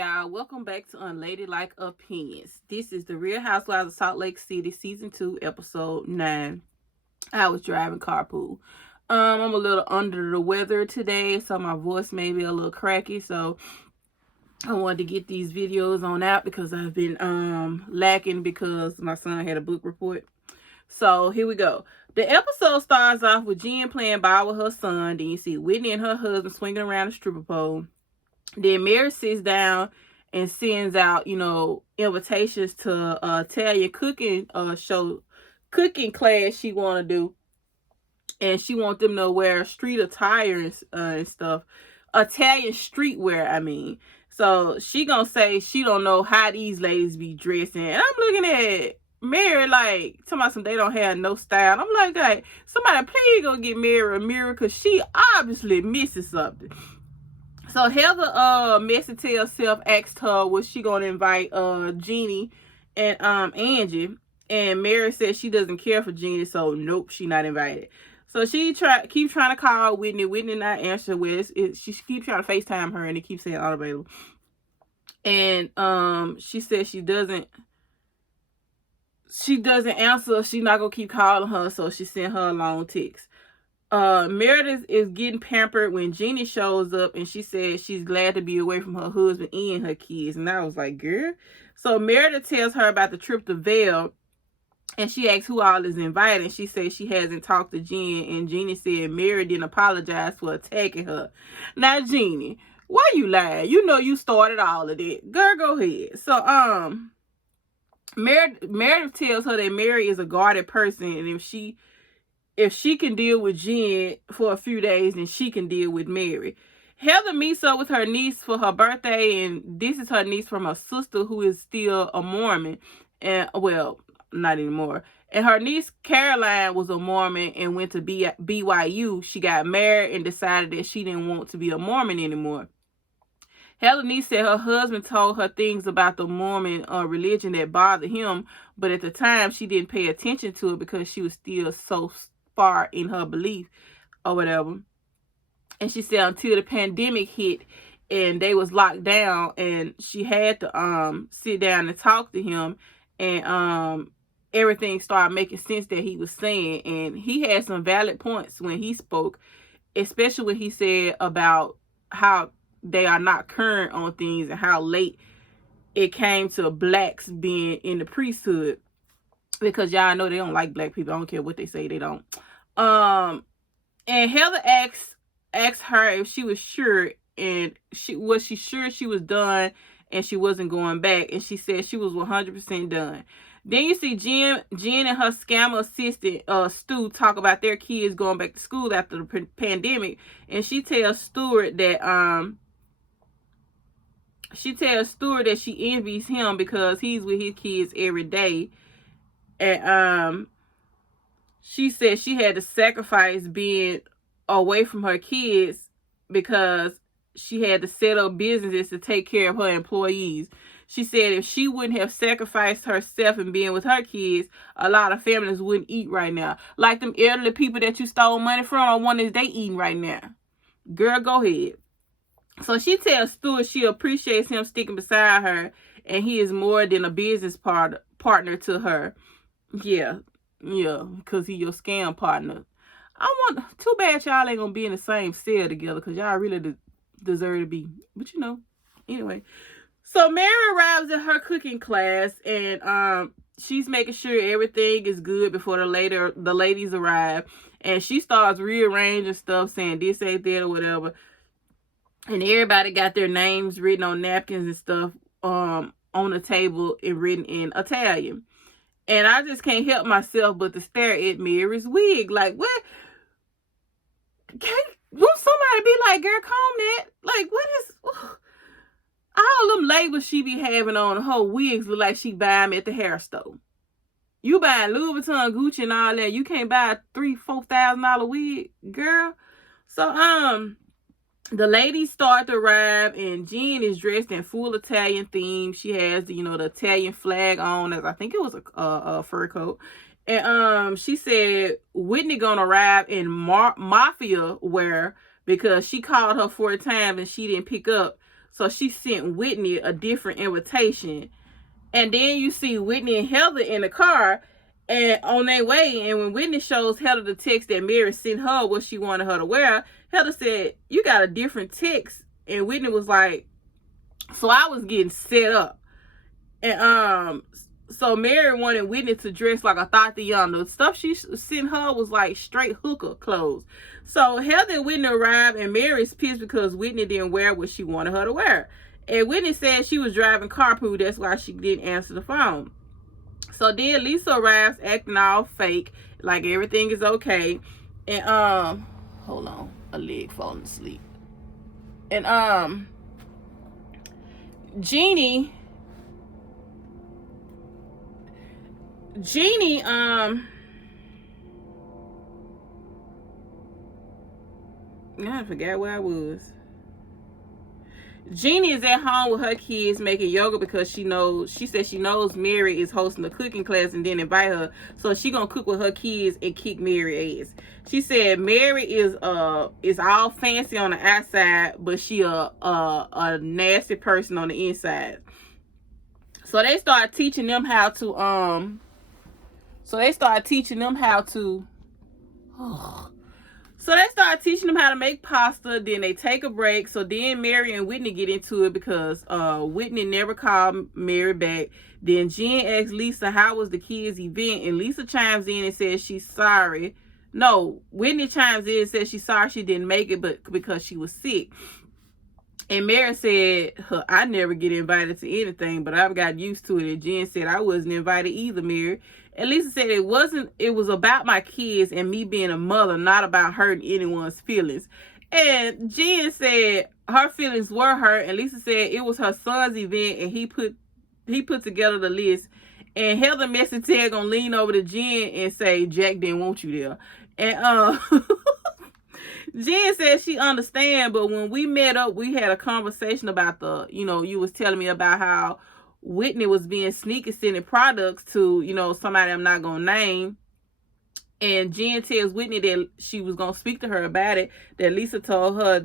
y'all. Welcome back to Unladylike Opinions. This is the Real Housewives of Salt Lake City, Season 2, Episode 9. I was driving carpool. I'm a little under the weather today, so my voice may be a little cracky, so I wanted to get these videos on out because I've been lacking because my son had a book report. So here we go. The episode starts off with Jen playing ball with her son. Then you see Whitney and her husband swinging around the stripper pole. Then Mary sits down and sends out, invitations to Italian cooking cooking class she want to do. And she want them to wear street attire and stuff. Italian streetwear, I mean. So she gonna say she don't know how these ladies be dressing. And I'm looking at Mary like, talking about some they don't have no style. I'm like, hey, somebody please go get Mary a mirror because she obviously misses something. So Heather message to herself asked her was she gonna invite Jeannie and Angie, and Mary said she doesn't care for Jeannie, so nope, she not invited. So she keep trying to call Whitney. Whitney not answering with she keeps trying to FaceTime her and it keeps saying unavailable. And she said she doesn't answer. She's not gonna keep calling her, so she sent her a long text. Meredith is getting pampered when Jeannie shows up and she says she's glad to be away from her husband and her kids. And I was like, girl. So Meredith tells her about the trip to Vail and she asks who all is invited. And she says she hasn't talked to Jen. And Jeannie said Mary didn't apologize for attacking her. Now, Jeannie, why you lying? You know you started all of that. Girl, go ahead. So, Meredith tells her that Mary is a guarded person and if she can deal with Jen for a few days, then she can deal with Mary. Heather meets up with her niece for her birthday, and this is her niece from her sister who is still a Mormon. And, well, not anymore. And her niece, Caroline, was a Mormon and went to BYU. She got married and decided that she didn't want to be a Mormon anymore. Heather niece said her husband told her things about the Mormon religion that bothered him, but at the time she didn't pay attention to it because she was still so far in her belief or whatever. And she said until the pandemic hit and they was locked down and she had to sit down and talk to him and everything started making sense that he was saying. And he had some valid points when he spoke, especially when he said about how they are not current on things and how late it came to blacks being in the priesthood, because y'all know they don't like black people. I don't care what they say, they don't. And Heather asked her if she was sure, and was she sure she was done and she wasn't going back, and she said she was 100% done. Then you see Jen and her scammer assistant Stu talk about their kids going back to school after the pandemic, and she tells Stuart that she envies him because he's with his kids every day. And she said she had to sacrifice being away from her kids because she had to set up businesses to take care of her employees. She said if she wouldn't have sacrificed herself and being with her kids, a lot of families wouldn't eat right now. Like them elderly people that you stole money from, I wonder if they eating right now. Girl, go ahead. So she tells Stuart she appreciates him sticking beside her and he is more than a business partner to her. Yeah, because he your scam partner. Too bad y'all ain't gonna be in the same cell together because y'all really deserve to be. But anyway. So Mary arrives at her cooking class and she's making sure everything is good before the ladies arrive. And she starts rearranging stuff, saying this ain't that or whatever. And everybody got their names written on napkins and stuff on the table and written in Italian. And I just can't help myself but to stare at Mary's wig. Like, what? Won't somebody be like, girl, comb that? Like, what is... all them labels she be having on her wigs look like she buy them at the hair store. You buy Louis Vuitton, Gucci, and all that. You can't buy a $3,000-$4,000 wig, girl. So, the ladies start to arrive, and Jen is dressed in full Italian theme. She has, the Italian flag on, as I think it was a fur coat. And she said Whitney gonna arrive in mafia wear because she called her 4 times and she didn't pick up. So she sent Whitney a different invitation. And then you see Whitney and Heather in the car and on their way. And when Whitney shows Heather the text that Mary sent her what she wanted her to wear, Heather said, "You got a different text." And Whitney was like, "So I was getting set up." And so Mary wanted Whitney to dress like a Tatiana. The stuff she sent her was like straight hooker clothes. So Heather and Whitney arrived, and Mary's pissed because Whitney didn't wear what she wanted her to wear. And Whitney said she was driving carpool, that's why she didn't answer the phone. So then Lisa arrives acting all fake, like everything is okay. And hold on, a leg falling asleep. And Jeannie, I forgot where I was. Jeannie is at home with her kids making yoga because she said she knows Mary is hosting a cooking class and didn't invite her. So she gonna cook with her kids and kick Mary ass. She said Mary is all fancy on the outside, but she a nasty person on the inside. So they start teaching them how to So they started teaching them how to make pasta. Then they take a break. So then Mary and Whitney get into it because Whitney never called Mary back. Then Jen asks Lisa how was the kids' event, and Lisa chimes in and says she's sorry. No, Whitney chimes in and says she's sorry she didn't make it, but because she was sick. And Mary said, "I never get invited to anything, but I've got used to it." And Jen said, "I wasn't invited either, Mary." And Lisa said it was about my kids and me being a mother, not about hurting anyone's feelings. And Jen said her feelings were hurt, and Lisa said it was her son's event and he put together the list. And Heather Messy Ted gonna lean over to Jen and say, "Jack didn't want you there." And Jen said she understand, but when we met up, we had a conversation about you was telling me about how Whitney was being sneaky sending products to, somebody I'm not going to name. And Jen tells Whitney that she was going to speak to her about it, that Lisa told her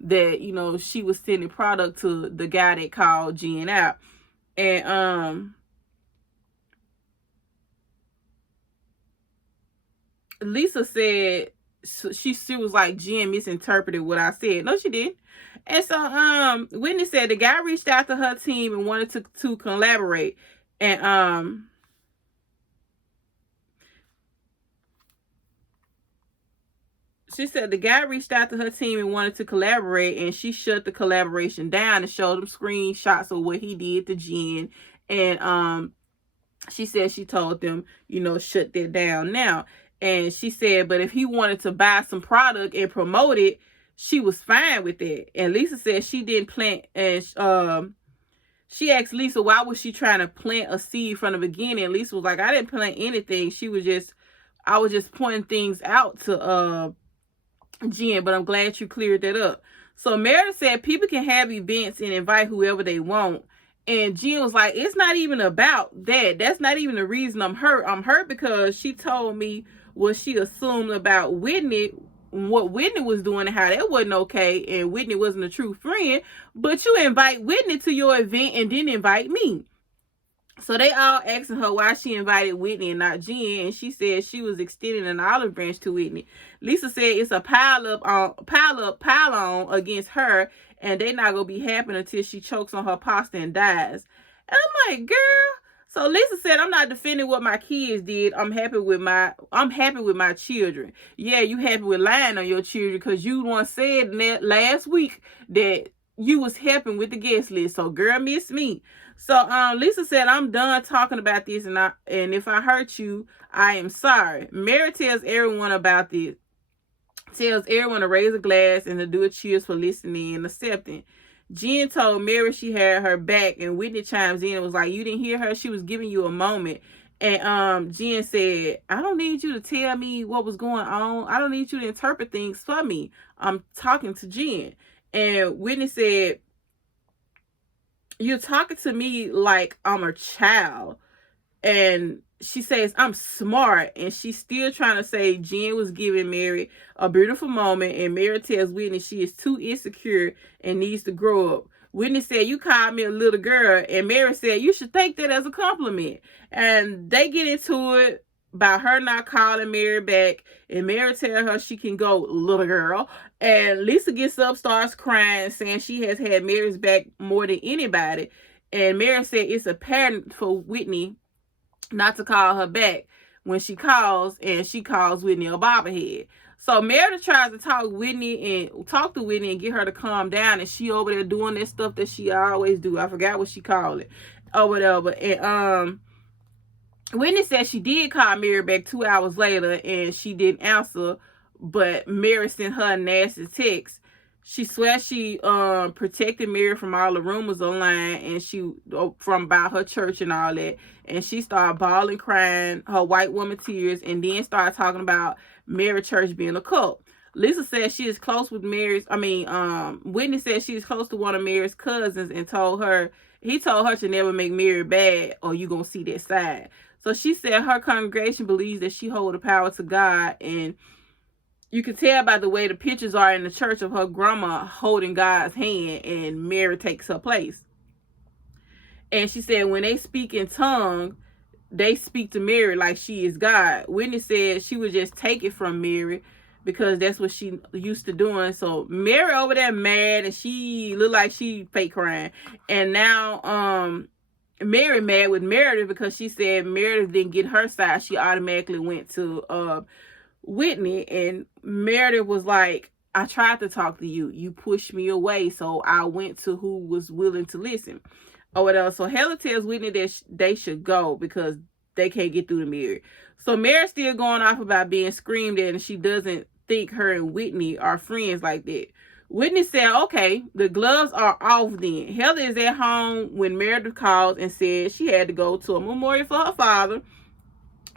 that she was sending product to the guy that called Jen out. And Lisa said she was like, Jen misinterpreted what I said. No, she didn't. And so Whitney said the guy reached out to her team and wanted to collaborate. And she said the guy reached out to her team and wanted to collaborate, and she shut the collaboration down and showed them screenshots of what he did to Jen. And she said she told them, shut that down now. And she said, but if he wanted to buy some product and promote it, she was fine with that. And Lisa said she didn't plant. And she asked Lisa, why was she trying to plant a seed from the beginning? And Lisa was like, I didn't plant anything. I was just pointing things out to Jen, but I'm glad you cleared that up. So Mary said people can have events and invite whoever they want. And Jen was like, it's not even about that. That's not even the reason I'm hurt. I'm hurt because she told me what she assumed about Whitney, what Whitney was doing and how that wasn't okay. And Whitney wasn't a true friend. But you invite Whitney to your event and didn't invite me. So they all asking her why she invited Whitney and not Jen, and she said she was extending an olive branch to Whitney. Lisa said it's a pile on against her, and they not gonna be happy until she chokes on her pasta and dies. And I'm like, girl. So Lisa said, I'm not defending what my kids did. I'm happy with my children. Yeah, you happy with lying on your children because you once said last week that you was helping with the guest list. So girl, miss me. So Lisa said, I'm done talking about this, and if I hurt you, I am sorry. Mary tells everyone about this. Tells everyone to raise a glass and to do a cheers for listening and accepting. Jen told Mary she had her back, and Whitney chimes in and was like, you didn't hear her? She was giving you a moment. And Jen said, I don't need you to tell me what was going on. I don't need you to interpret things for me. I'm talking to Jen. And Whitney said, you're talking to me like I'm a child. And she says, I'm smart. And she's still trying to say Jen was giving Mary a beautiful moment. And Mary tells Whitney she is too insecure and needs to grow up. Whitney said, you called me a little girl. And Mary said, you should take that as a compliment. And they get into it about her not calling Mary back. And Mary tells her she can go, little girl. And Lisa gets up, starts crying, saying she has had Mary's back more than anybody. And Mary said it's a pattern for Whitney not to call her back when she calls, and she calls Whitney a bobblehead. So Meredith tries to talk to Whitney and get her to calm down, and she over there doing that stuff that she always do. I forgot what she called it or whatever. And Whitney said she did call Mary back 2 hours later and she didn't answer, but Mary sent her a nasty text. She swears she protected Mary from all the rumors online and she from about her church and all that. And she started bawling, crying her white woman tears, and then started talking about Mary Church being a cult. Lisa said she is close with Whitney said she is close to one of Mary's cousins and he told her to never make Mary bad or you gonna see that side. So she said her congregation believes that she holds the power to God, and you can tell by the way the pictures are in the church of her grandma holding God's hand and Mary takes her place. And she said when they speak in tongue, they speak to Mary like she is God. Whitney said she would just take it from Mary because that's what she used to doing. So Mary over there mad, and she looked like she fake crying. And now Mary mad with Meredith because she said Meredith didn't get her side. She automatically went to Whitney, and Meredith was like, I tried to talk to you. You pushed me away, so I went to who was willing to listen. Or whatever. So Heather tells Whitney that they should go because they can't get through to Mary. So Mary's still going off about being screamed at, and she doesn't think her and Whitney are friends like that. Whitney said, okay, the gloves are off then. Heather is at home when Meredith calls and said she had to go to a memorial for her father.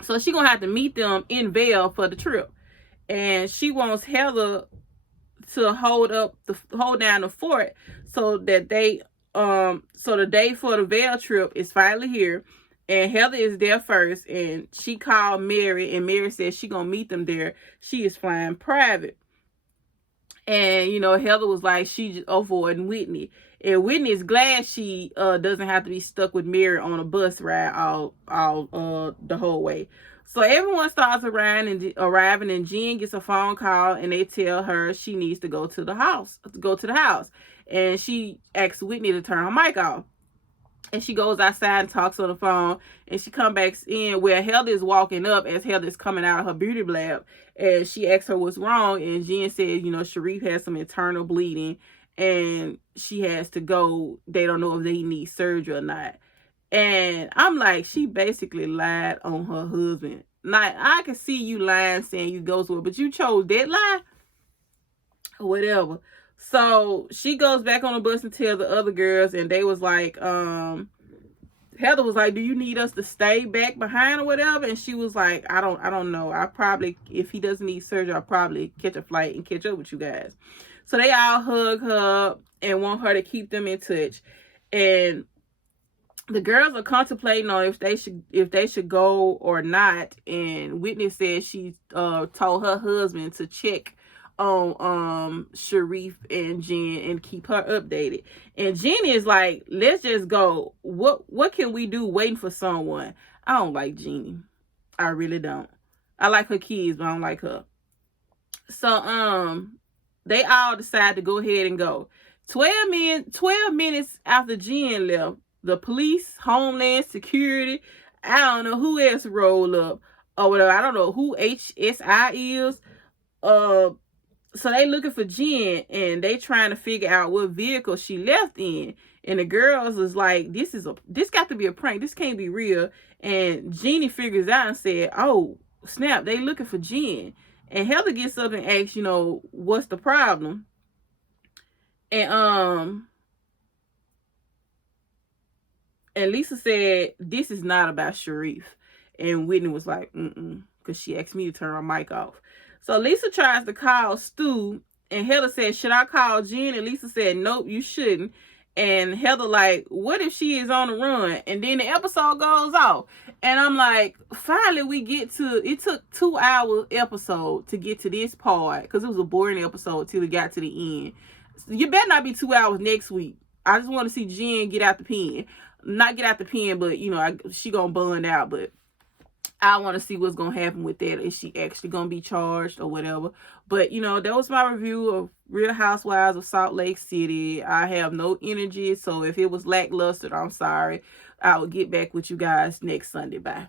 So she's going to have to meet them in Vail for the trip. And she wants Heather to hold down the fort so that so the day for the Vail trip is finally here. And Heather is there first, and she called Mary, and Mary said she gonna meet them there. She is flying private. And Heather was like she avoiding Whitney, and Whitney is glad she doesn't have to be stuck with Mary on a bus ride all the whole way. So everyone starts arriving, and Jen gets a phone call, and they tell her she needs to go to the house. And she asks Whitney to turn her mic off. And she goes outside and talks on the phone. And she comes back in where Heather is walking up as Heather is coming out of her beauty lab. And she asks her what's wrong. And Jen says, Sharif has some internal bleeding and she has to go. They don't know if they need surgery or not. And I'm like, she basically lied on her husband. Like, I can see you lying, saying you go to it, but you chose that lie or whatever. So she goes back on the bus and tells the other girls, and they was like, Heather was like, do you need us to stay back behind or whatever? And she was like, I don't know. I probably, if he doesn't need surgery, I'll probably catch a flight and catch up with you guys. So they all hug her and want her to keep them in touch. And the girls are contemplating on if they should go or not. And Whitney said she told her husband to check on Sharif and Jen and keep her updated. And Jen is like, let's just go. What can we do waiting for someone? I don't like Jeannie. I really don't. I like her kids, but I don't like her. So they all decide to go ahead and go. 12 minutes after Jen left, the police, Homeland Security, I don't know who else rolled up or whatever. I don't know who HSI is. So they looking for Jen, and they trying to figure out what vehicle she left in. And the girls was like, this got to be a prank. This can't be real. And Jeannie figures out and said, oh, snap, they looking for Jen. And Heather gets up and asks, what's the problem? And Lisa said, this is not about Sharif. And Whitney was like, because she asked me to turn my mic off. So Lisa tries to call Stu, and Heather said, should I call Jen? And Lisa said, nope, you shouldn't. And Heather like, what if she is on the run? And then the episode goes off. And I'm like, finally we get to, it took 2 hour episode to get to this part. Because it was a boring episode till it got to the end. You better not be 2 hours next week. I just want to see Jen get out the pen. Not get out the pen, but, you know, she gonna bun out. But I want to see what's going to happen with that. Is she actually going to be charged or whatever? But, you know, that was my review of Real Housewives of Salt Lake City. I have no energy, so if it was lackluster, I'm sorry. I will get back with you guys next Sunday. Bye.